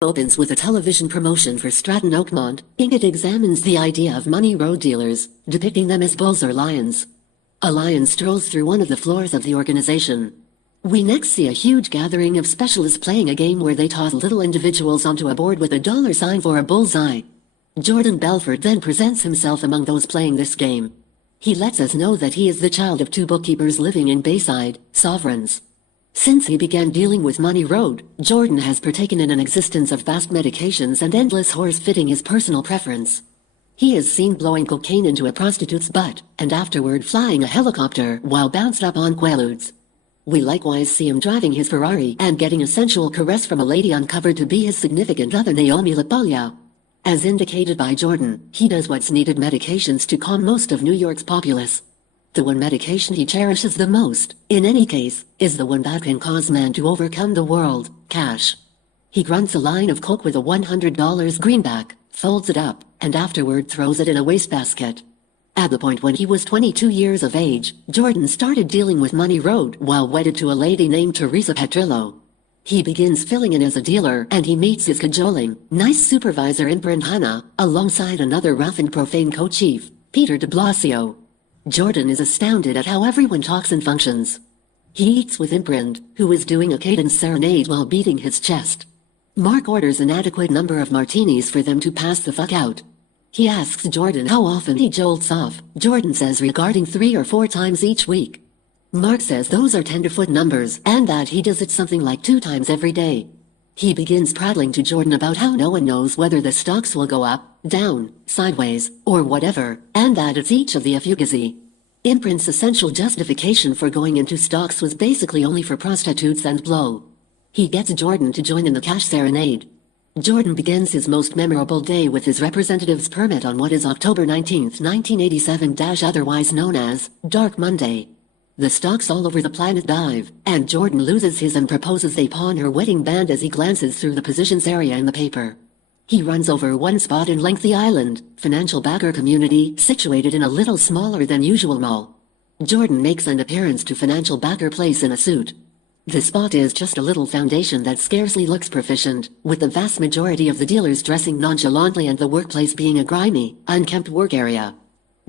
Opens with a television promotion for Stratton Oakmont. Inc. examines the idea of money road dealers, depicting them as bulls or lions. A lion strolls through one of the floors of the organization. We next see a huge gathering of specialists playing a game where they toss little individuals onto a board with a dollar sign for a bullseye. Jordan Belfort then presents himself among those playing this game. He lets us know that he is the child of two bookkeepers living in Bayside, Sovereigns. Since he began dealing with Money Road, Jordan has partaken in an existence of vast medications and endless whores fitting his personal preference. He is seen blowing cocaine into a prostitute's butt, and afterward flying a helicopter while bounced up on Quaaludes. We likewise see him driving his Ferrari and getting a sensual caress from a lady uncovered to be his significant other Naomi Lapolia. As indicated by Jordan, he does what's needed medications to calm most of New York's populace. The one medication he cherishes the most, in any case, is the one that can cause man to overcome the world, cash. He grunts a line of coke with a $100 greenback, folds it up, and afterward throws it in a wastebasket. At the point when he was 22 years of age, Jordan started dealing with Money Road while wedded to a lady named Teresa Petrillo. He begins filling in as a dealer and he meets his cajoling, nice supervisor Imprint Hannah, alongside another rough and profane co-chief, Peter de Blasio. Jordan is astounded at how everyone talks and functions. He eats with Imprint, who is doing a cadence serenade while beating his chest. Mark orders an adequate number of martinis for them to pass the fuck out. He asks Jordan how often he jolts off. Jordan says regarding 3 or 4 times each week. Mark says those are tenderfoot numbers and that he does it something like 2 times every day. He begins prattling to Jordan about how no one knows whether the stocks will go up, down, sideways, or whatever, and that it's each of the a fugazi. Imprint's essential justification for going into stocks was basically only for prostitutes and blow. He gets Jordan to join in the cash serenade. Jordan begins his most memorable day with his representative's permit on what is October 19, 1987 otherwise known as Dark Monday. The stocks all over the planet dive, and Jordan loses his and proposes they pawn her wedding band as he glances through the positions area in the paper. He runs over one spot in Lengthy Island, financial backer community situated in a little smaller than usual mall. Jordan makes an appearance to financial backer place in a suit. The spot is just a little foundation that scarcely looks proficient, with the vast majority of the dealers dressing nonchalantly and the workplace being a grimy, unkempt work area.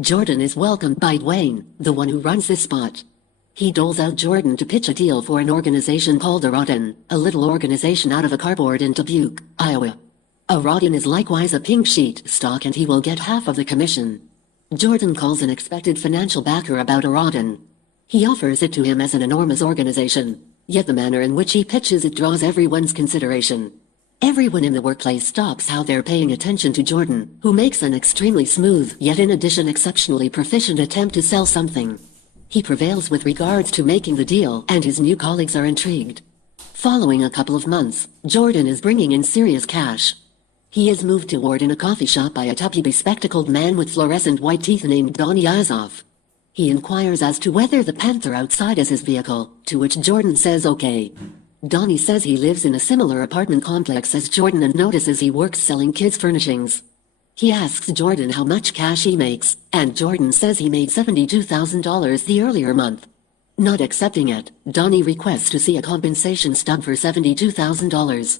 Jordan is welcomed by Dwayne, the one who runs this spot. He doles out Jordan to pitch a deal for an organization called Arodin, a little organization out of a cardboard in Dubuque, Iowa. Arodin is likewise a pink sheet stock and he will get half of the commission. Jordan calls an expected financial backer about Arodin. He offers it to him as an enormous organization, yet the manner in which he pitches it draws everyone's consideration. Everyone in the workplace stops how they're paying attention to Jordan, who makes an extremely smooth, yet in addition exceptionally proficient attempt to sell something. He prevails with regards to making the deal, and his new colleagues are intrigued. Following a couple of months, Jordan is bringing in serious cash. He is moved toward in a coffee shop by a tubby bespectacled man with fluorescent white teeth named Donny Azoff. He inquires as to whether the Panther outside is his vehicle, to which Jordan says okay. Donny says he lives in a similar apartment complex as Jordan and notices he works selling kids' furnishings. He asks Jordan how much cash he makes, and Jordan says he made $72,000 the earlier month. Not accepting it, Donny requests to see a compensation stub for $72,000.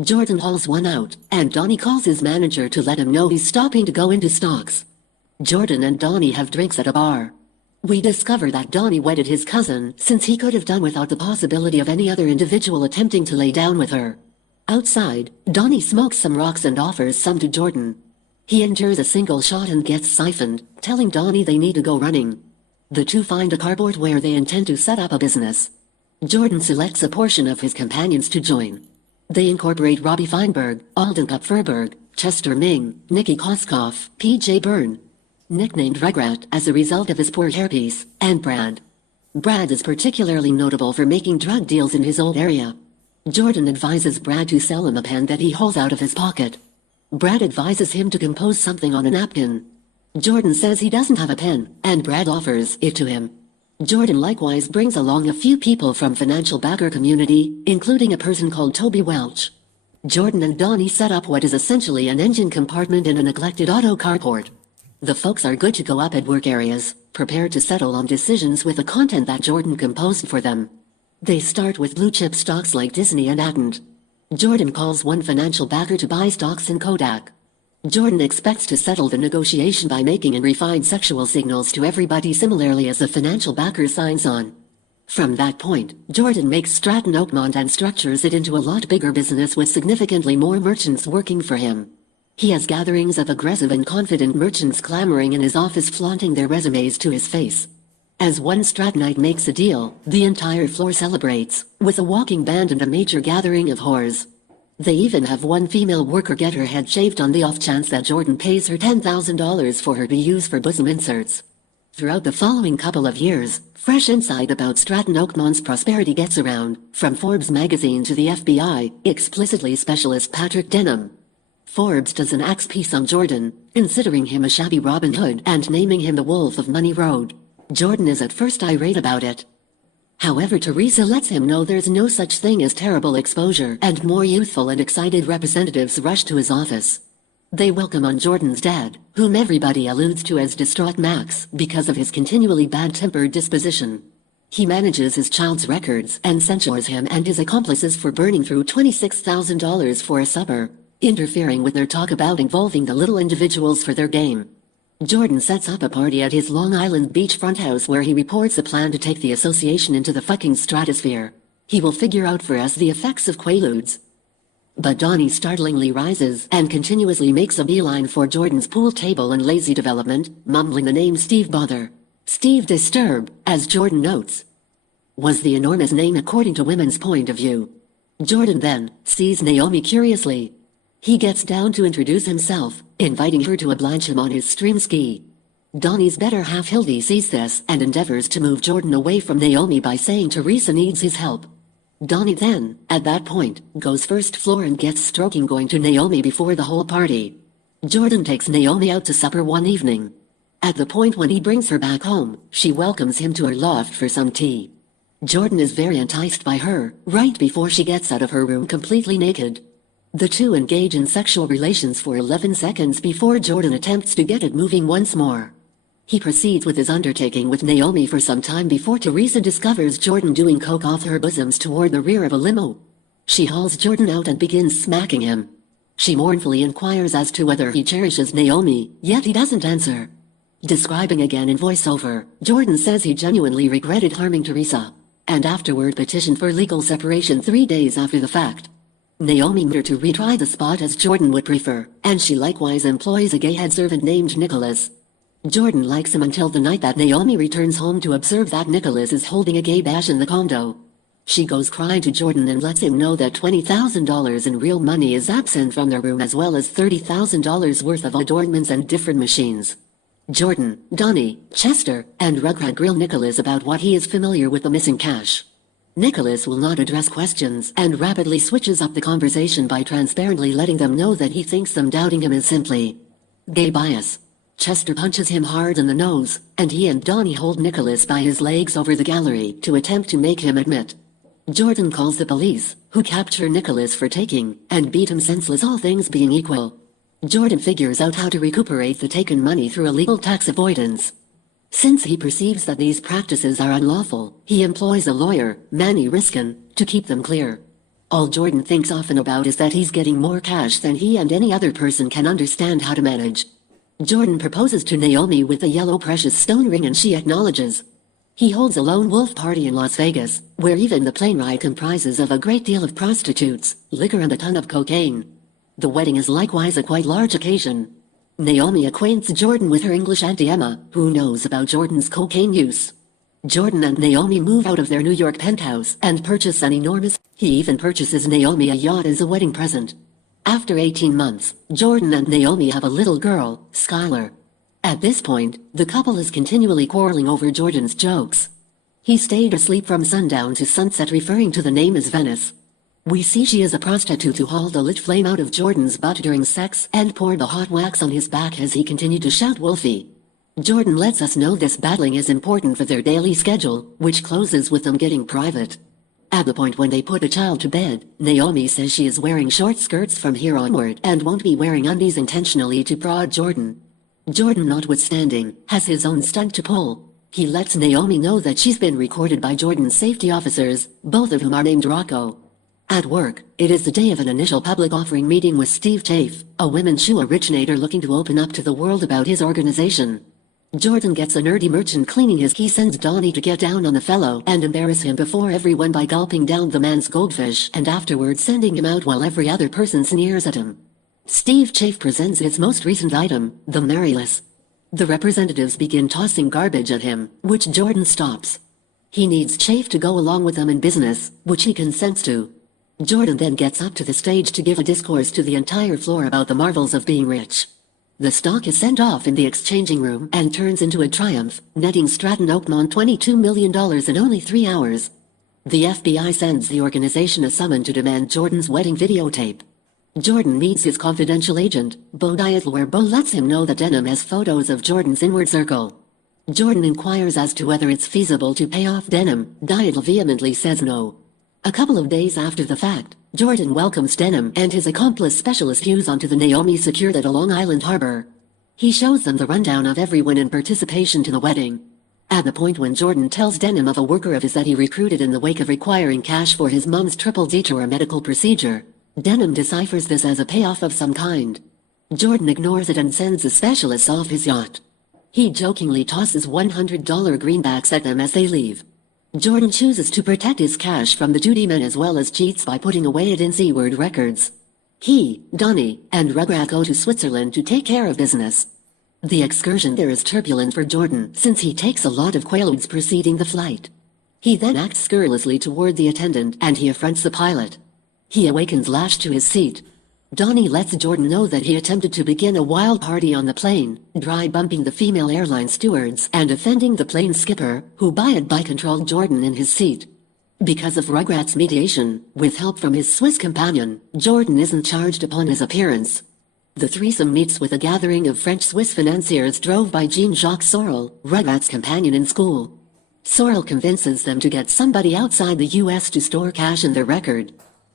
Jordan hauls one out, and Donny calls his manager to let him know he's stopping to go into stocks. Jordan and Donny have drinks at a bar. We discover that Donny wedded his cousin since he could have done without the possibility of any other individual attempting to lay down with her. Outside, Donny smokes some rocks and offers some to Jordan. He enters a single shot and gets siphoned, telling Donny they need to go running. The two find a carport where they intend to set up a business. Jordan selects a portion of his companions to join. They incorporate Robbie Feinberg, Alden Kupferberg, Chester Ming, Nicky Koskoff, P.J. Byrne, nicknamed Regrat as a result of his poor hairpiece, and Brad. Brad is particularly notable for making drug deals in his old area. Jordan advises Brad to sell him a pen that he holds out of his pocket. Brad advises him to compose something on a napkin. Jordan says he doesn't have a pen, and Brad offers it to him. Jordan likewise brings along a few people from financial backer community, including a person called Toby Welch. Jordan and Donny set up what is essentially an engine compartment in a neglected auto carport. The folks are good to go up at work areas, prepared to settle on decisions with the content that Jordan composed for them. They start with blue chip stocks like Disney and Advent. Jordan calls one financial backer to buy stocks in Kodak. Jordan expects to settle the negotiation by making and refined sexual signals to everybody similarly as the financial backer signs on. From that point, Jordan makes Stratton Oakmont and structures it into a lot bigger business with significantly more merchants working for him. He has gatherings of aggressive and confident merchants clamoring in his office flaunting their resumes to his face. As one Strattonite makes a deal, the entire floor celebrates, with a walking band and a major gathering of whores. They even have one female worker get her head shaved on the off chance that Jordan pays her $10,000 for her to use for bosom inserts. Throughout the following couple of years, fresh insight about Stratton Oakmont's prosperity gets around, from Forbes magazine to the FBI, explicitly specialist Patrick Denham. Forbes does an axe piece on Jordan, considering him a shabby Robin Hood and naming him the Wolf of Money Road. Jordan is at first irate about it. However, Teresa lets him know there's no such thing as terrible exposure, and more youthful and excited representatives rush to his office. They welcome on Jordan's dad, whom everybody alludes to as Distraught Max because of his continually bad-tempered disposition. He manages his child's records and censures him and his accomplices for burning through $26,000 for a supper, interfering with their talk about involving the little individuals for their game. Jordan sets up a party at his Long Island beachfront house where he reports a plan to take the association into the fucking stratosphere. He will figure out for us the effects of Quaaludes. But Donnie startlingly rises and continuously makes a beeline for Jordan's pool table and lazy development, mumbling the name Steve Bother. Steve Disturb, as Jordan notes, was the enormous name according to women's point of view. Jordan then sees Naomi curiously. He gets down to introduce himself, inviting her to oblige him on his stream ski. Donnie's better half Hildy sees this and endeavors to move Jordan away from Naomi by saying Teresa needs his help. Donnie then, at that point, goes first floor and gets stroking going to Naomi before the whole party. Jordan takes Naomi out to supper one evening. At the point when he brings her back home, she welcomes him to her loft for some tea. Jordan is very enticed by her, right before she gets out of her room completely naked. The two engage in sexual relations for 11 seconds before Jordan attempts to get it moving once more. He proceeds with his undertaking with Naomi for some time before Teresa discovers Jordan doing coke off her bosoms toward the rear of a limo. She hauls Jordan out and begins smacking him. She mournfully inquires as to whether he cherishes Naomi, yet he doesn't answer. Describing again in voiceover, Jordan says he genuinely regretted harming Teresa, and afterward petitioned for legal separation 3 days after the fact. Naomi were to retry the spot as Jordan would prefer, and she likewise employs a gay head servant named Nicholas. Jordan likes him until the night that Naomi returns home to observe that Nicholas is holding a gay bash in the condo. She goes crying to Jordan and lets him know that $20,000 in real money is absent from their room as well as $30,000 worth of adornments and different machines. Jordan, Donnie, Chester, and Rugrat grill Nicholas about what he is familiar with the missing cash. Nicholas will not address questions and rapidly switches up the conversation by transparently letting them know that he thinks them doubting him is simply gay bias. Chester punches him hard in the nose, and he and Donnie hold Nicholas by his legs over the gallery to attempt to make him admit. Jordan calls the police, who capture Nicholas for taking and beat him senseless, all things being equal. Jordan figures out how to recuperate the taken money through illegal tax avoidance. Since he perceives that these practices are unlawful, he employs a lawyer, Manny Riskin, to keep them clear. All Jordan thinks often about is that he's getting more cash than he and any other person can understand how to manage. Jordan proposes to Naomi with a yellow precious stone ring and she acknowledges. He holds a lone wolf party in Las Vegas, where even the plane ride comprises of a great deal of prostitutes, liquor and a ton of cocaine. The wedding is likewise a quite large occasion. Naomi acquaints Jordan with her English auntie Emma, who knows about Jordan's cocaine use. Jordan and Naomi move out of their New York penthouse and purchase an enormous. He even purchases Naomi a yacht as a wedding present. After 18 months, Jordan and Naomi have a little girl, Skylar. At this point, the couple is continually quarreling over Jordan's jokes. He stayed asleep from sundown to sunset, referring to the name as Venice. We see she is a prostitute who hauled a lit flame out of Jordan's butt during sex and poured the hot wax on his back as he continued to shout Wolfie. Jordan lets us know this battling is important for their daily schedule, which closes with them getting private. At the point when they put the child to bed, Naomi says she is wearing short skirts from here onward and won't be wearing undies intentionally to prod Jordan. Jordan, notwithstanding, has his own stunt to pull. He lets Naomi know that she's been recorded by Jordan's safety officers, both of whom are named Rocco. At work, it is the day of an initial public offering meeting with Steve Chafe, a women's shoe originator looking to open up to the world about his organization. Jordan gets a nerdy merchant cleaning his key, sends Donnie to get down on the fellow and embarrass him before everyone by gulping down the man's goldfish and afterwards sending him out while every other person sneers at him. Steve Chafe presents his most recent item, the Maryless. The representatives begin tossing garbage at him, which Jordan stops. He needs Chafe to go along with them in business, which he consents to. Jordan then gets up to the stage to give a discourse to the entire floor about the marvels of being rich. The stock is sent off in the exchanging room and turns into a triumph, netting Stratton Oakmont $22 million in only 3 hours. The FBI sends the organization a summons to demand Jordan's wedding videotape. Jordan meets his confidential agent, Bo Dietl, where Bo lets him know that Denham has photos of Jordan's inward circle. Jordan inquires as to whether it's feasible to pay off Denham. Dietl vehemently says no. A couple of days after the fact, Jordan welcomes Denham and his accomplice Specialist Hughes onto the Naomi secured at a Long Island harbor. He shows them the rundown of everyone in participation to the wedding. At the point when Jordan tells Denham of a worker of his that he recruited in the wake of requiring cash for his mom's triple detour medical procedure, Denham deciphers this as a payoff of some kind. Jordan ignores it and sends the specialist off his yacht. He jokingly tosses $100 greenbacks at them as they leave. Jordan chooses to protect his cash from the duty men as well as cheats by putting away it in Seaward Records. He, Donnie, and Rugrat go to Switzerland to take care of business. The excursion there is turbulent for Jordan since he takes a lot of quaaludes preceding the flight. He then acts scurrilously toward the attendant and he affronts the pilot. He awakens lashed to his seat. Donnie lets Jordan know that he attempted to begin a wild party on the plane, dry bumping the female airline stewards and offending the plane skipper, who by controlled Jordan in his seat. Because of Rugrat's mediation, with help from his Swiss companion, Jordan isn't charged upon his appearance. The threesome meets with a gathering of French-Swiss financiers drove by Jean-Jacques Sorel, Rugrat's companion in school. Sorel convinces them to get somebody outside the U.S. to store cash in their record.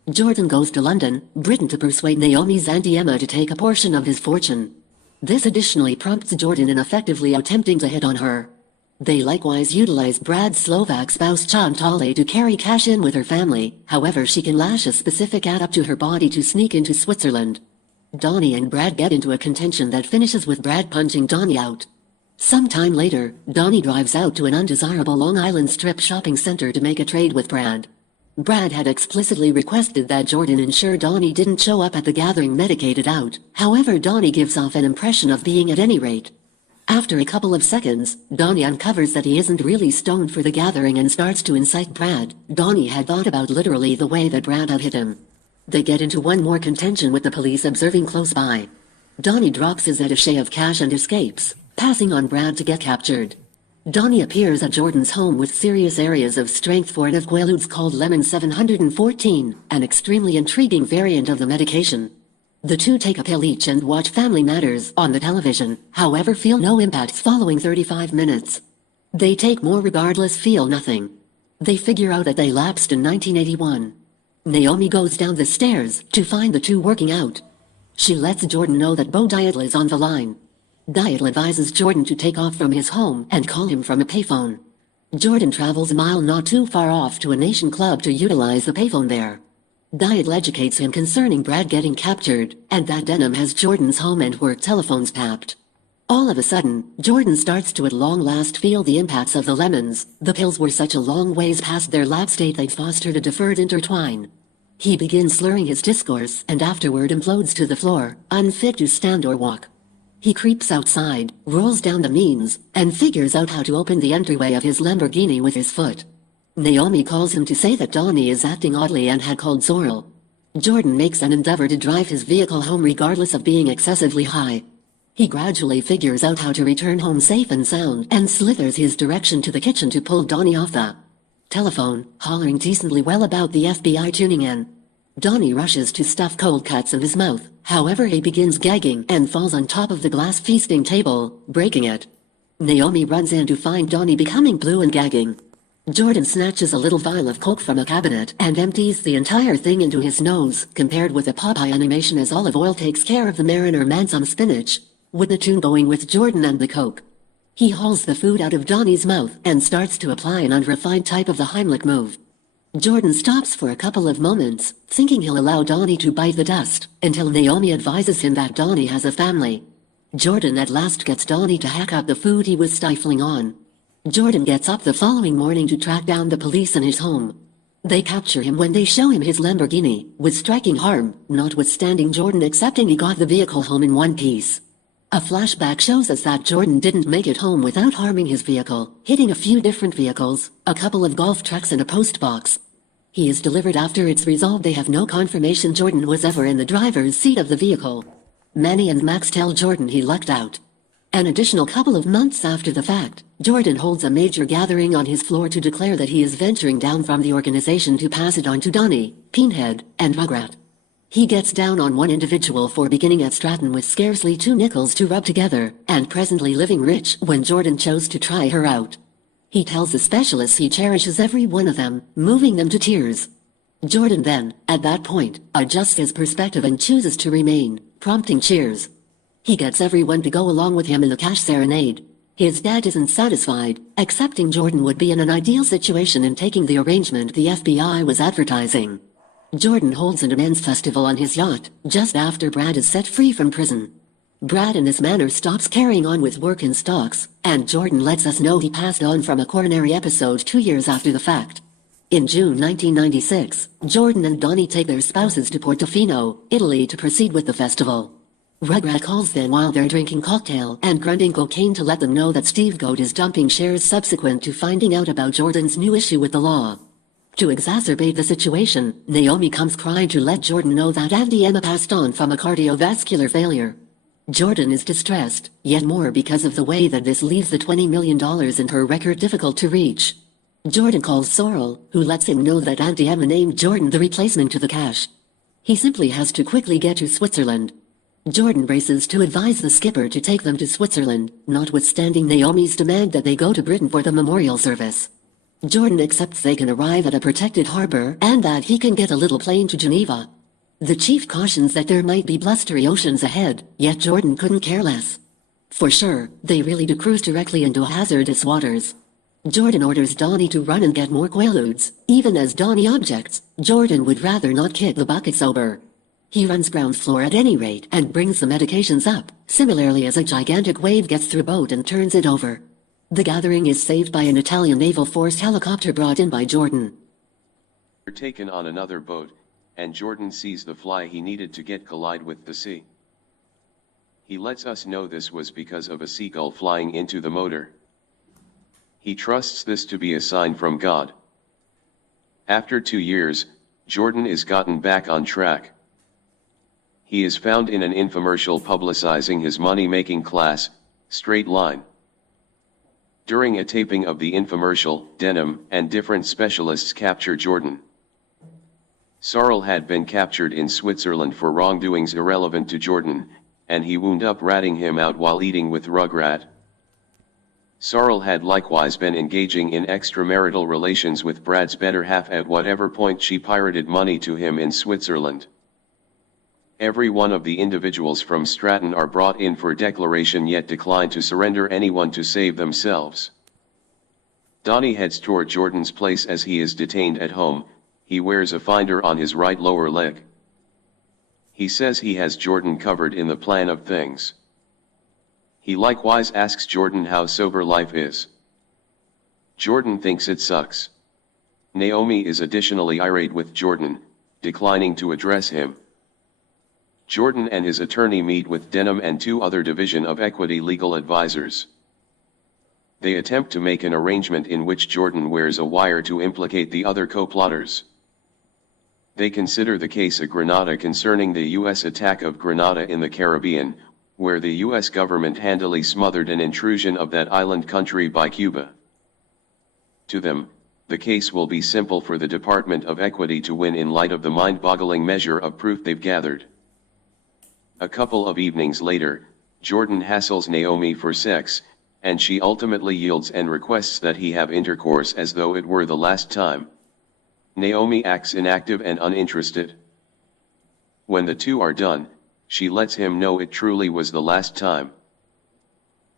Jordan goes to London, Britain to persuade Naomi's Auntie Emma to take a portion of his fortune. This additionally prompts Jordan in effectively attempting to hit on her. They likewise utilize Brad's Slovak spouse Chantal to carry cash in with her family, however she can lash a specific ad up to her body to sneak into Switzerland. Donnie and Brad get into a contention that finishes with Brad punching Donnie out. Sometime later, Donnie drives out to an undesirable Long Island strip shopping center to make a trade with Brad. Brad had explicitly requested that Jordan ensure Donnie didn't show up at the gathering medicated out, however Donnie gives off an impression of being at any rate. After a couple of seconds, Donnie uncovers that he isn't really stoned for the gathering and starts to incite Brad. Donnie had thought about literally the way that Brad had hit him. They get into one more contention with the police observing close by. Donnie drops his attaché of cash and escapes, passing on Brad to get captured. Donnie appears at Jordan's home with serious areas of strength for an of quaaludes called Lemon 714, an extremely intriguing variant of the medication. The two take a pill each and watch Family Matters on the television, however feel no impacts following 35 minutes. They take more regardless feel nothing. They figure out that they lapsed in 1981. Naomi goes down the stairs to find the two working out. She lets Jordan know that Bo Dietl is on the line. Dietl advises Jordan to take off from his home and call him from a payphone. Jordan travels a mile not too far off to a Nation club to utilize the payphone there. Dietl educates him concerning Brad getting captured, and that Denham has Jordan's home and work telephones tapped. All of a sudden, Jordan starts to at long last feel the impacts of the lemons. The pills were such a long ways past their lab state they'd fostered a deferred intertwine. He begins slurring his discourse and afterward implodes to the floor, unfit to stand or walk. He creeps outside, rolls down the means, and figures out how to open the entryway of his Lamborghini with his foot. Naomi calls him to say that Donnie is acting oddly and had called Sorel. Jordan makes an endeavor to drive his vehicle home regardless of being excessively high. He gradually figures out how to return home safe and sound and slithers his direction to the kitchen to pull Donnie off the telephone, hollering decently well about the FBI tuning in. Donnie rushes to stuff cold cuts in his mouth, however he begins gagging and falls on top of the glass feasting table, breaking it. Naomi runs in to find Donnie becoming blue and gagging. Jordan snatches a little vial of coke from a cabinet and empties the entire thing into his nose, compared with a Popeye animation as olive oil takes care of the Mariner Man some spinach, with the tune going with Jordan and the coke. He hauls the food out of Donnie's mouth and starts to apply an unrefined type of the Heimlich move. Jordan stops for a couple of moments, thinking he'll allow Donnie to bite the dust, until Naomi advises him that Donnie has a family. Jordan at last gets Donnie to hack up the food he was stifling on. Jordan gets up the following morning to track down the police in his home. They capture him when they show him his Lamborghini, with striking harm, notwithstanding Jordan accepting he got the vehicle home in one piece. A flashback shows us that Jordan didn't make it home without harming his vehicle, hitting a few different vehicles, a couple of golf trucks and a post box. He is delivered after it's resolved they have no confirmation Jordan was ever in the driver's seat of the vehicle. Manny and Max tell Jordan he lucked out. An additional couple of months after the fact, Jordan holds a major gathering on his floor to declare that he is venturing down from the organization to pass it on to Donnie, Pinhead, and Rugrat. He gets down on one individual for beginning at Stratton with scarcely 2 nickels to rub together, and presently living rich when Jordan chose to try her out. He tells the specialists he cherishes every one of them, moving them to tears. Jordan then, at that point, adjusts his perspective and chooses to remain, prompting cheers. He gets everyone to go along with him in the cash serenade. His dad isn't satisfied, accepting Jordan would be in an ideal situation in taking the arrangement the FBI was advertising. Jordan holds an immense festival on his yacht, just after Brad is set free from prison. Brad in this manner stops carrying on with work in stocks, and Jordan lets us know he passed on from a coronary episode 2 years after the fact. In June 1996, Jordan and Donnie take their spouses to Portofino, Italy to proceed with the festival. Rugrat calls them while they're drinking cocktail and grunting cocaine to let them know that Steve Goat is dumping shares subsequent to finding out about Jordan's new issue with the law. To exacerbate the situation, Naomi comes crying to let Jordan know that Auntie Emma passed on from a cardiovascular failure. Jordan is distressed, yet more because of the way that this leaves the $20 million in her record difficult to reach. Jordan calls Sorrel, who lets him know that Auntie Emma named Jordan the replacement to the cash. He simply has to quickly get to Switzerland. Jordan races to advise the skipper to take them to Switzerland, notwithstanding Naomi's demand that they go to Britain for the memorial service. Jordan accepts they can arrive at a protected harbor and that he can get a little plane to Geneva. The chief cautions that there might be blustery oceans ahead, yet Jordan couldn't care less. For sure, they really do cruise directly into hazardous waters. Jordan orders Donnie to run and get more Quaaludes. Even as Donnie objects, Jordan would rather not kick the bucket sober. He runs ground floor at any rate and brings the medications up, similarly as a gigantic wave gets through boat and turns it over. The gathering is saved by an Italian Naval Force helicopter brought in by Jordan. They're taken on another boat, and Jordan sees the fly he needed to get collide with the sea. He lets us know this was because of a seagull flying into the motor. He trusts this to be a sign from God. After 2 years, Jordan is gotten back on track. He is found in an infomercial publicizing his money-making class, Straight Line. During a taping of the infomercial, Denim and different specialists capture Jordan. Sorrel had been captured in Switzerland for wrongdoings irrelevant to Jordan, and he wound up ratting him out while eating with Rugrat. Sorrel had likewise been engaging in extramarital relations with Brad's better half at whatever point she pirated money to him in Switzerland. Every one of the individuals from Stratton are brought in for declaration yet decline to surrender anyone to save themselves. Donnie heads toward Jordan's place as he is detained at home. He wears a finder on his right lower leg. He says he has Jordan covered in the plan of things. He likewise asks Jordan how sober life is. Jordan thinks it sucks. Naomi is additionally irate with Jordan, declining to address him. Jordan and his attorney meet with Denham and 2 other Division of Equity legal advisors. They attempt to make an arrangement in which Jordan wears a wire to implicate the other co-plotters. They consider the case of Grenada concerning the U.S. attack of Grenada in the Caribbean, where the U.S. government handily smothered an intrusion of that island country by Cuba. To them, the case will be simple for the Department of Equity to win in light of the mind-boggling measure of proof they've gathered. A couple of evenings later, Jordan hassles Naomi for sex, and she ultimately yields and requests that he have intercourse as though it were the last time. Naomi acts inactive and uninterested. When the two are done, she lets him know it truly was the last time.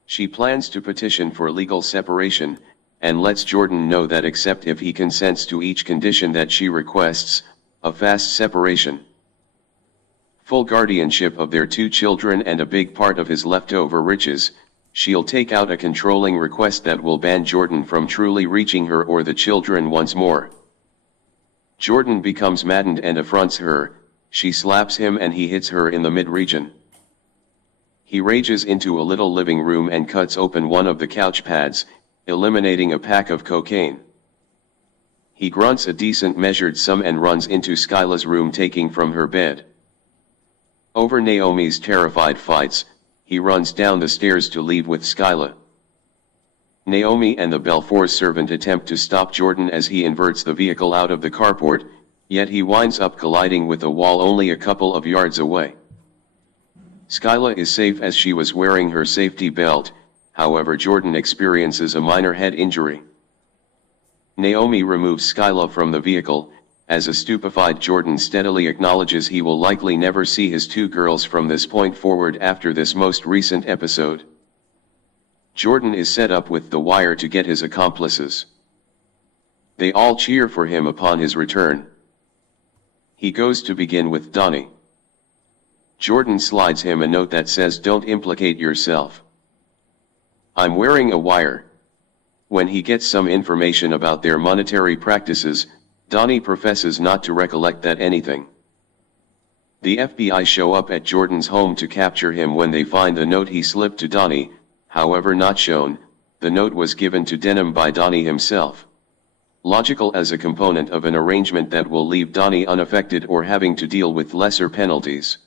She plans to petition for legal separation, and lets Jordan know that except if he consents to each condition that she requests, a fast separation, full guardianship of their 2 children and a big part of his leftover riches, she'll take out a controlling request that will ban Jordan from truly reaching her or the children once more. Jordan becomes maddened and affronts her, she slaps him and he hits her in the mid-region. He rages into a little living room and cuts open one of the couch pads, eliminating a pack of cocaine. He grunts a decent measured sum and runs into Skyla's room, taking from her bed. Over Naomi's terrified fights, he runs down the stairs to leave with Skyla. Naomi and the Belfour servant attempt to stop Jordan as he inverts the vehicle out of the carport, yet he winds up colliding with a wall only a couple of yards away. Skyla is safe as she was wearing her safety belt, however Jordan experiences a minor head injury. Naomi removes Skyla from the vehicle, as a stupefied Jordan steadily acknowledges he will likely never see his 2 girls from this point forward after this most recent episode. Jordan is set up with the wire to get his accomplices. They all cheer for him upon his return. He goes to begin with Donnie. Jordan slides him a note that says, "Don't implicate yourself. I'm wearing a wire." When he gets some information about their monetary practices, Donnie professes not to recollect that anything. The FBI show up at Jordan's home to capture him when they find the note he slipped to Donnie, however not shown, the note was given to Denham by Donnie himself. Logical as a component of an arrangement that will leave Donnie unaffected or having to deal with lesser penalties.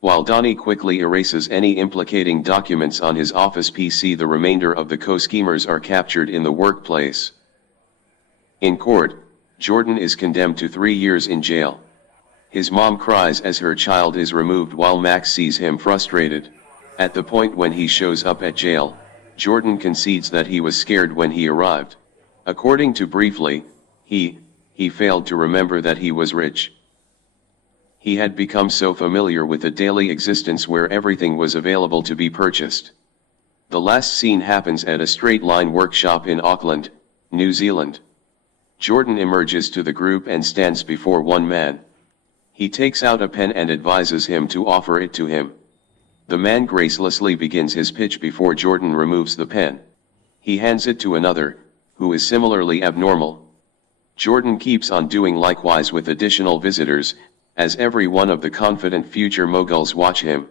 While Donnie quickly erases any implicating documents on his office PC, the remainder of the co-schemers are captured in the workplace. In court, Jordan is condemned to 3 years in jail. His mom cries as her child is removed while Max sees him frustrated. At the point when he shows up at jail, Jordan concedes that he was scared when he arrived. According to Briefly, he failed to remember that he was rich. He had become so familiar with a daily existence where everything was available to be purchased. The last scene happens at a straight line workshop in Auckland, New Zealand. Jordan emerges to the group and stands before one man. He takes out a pen and advises him to offer it to him. The man gracelessly begins his pitch before Jordan removes the pen. He hands it to another, who is similarly abnormal. Jordan keeps on doing likewise with additional visitors, as every one of the confident future moguls watch him.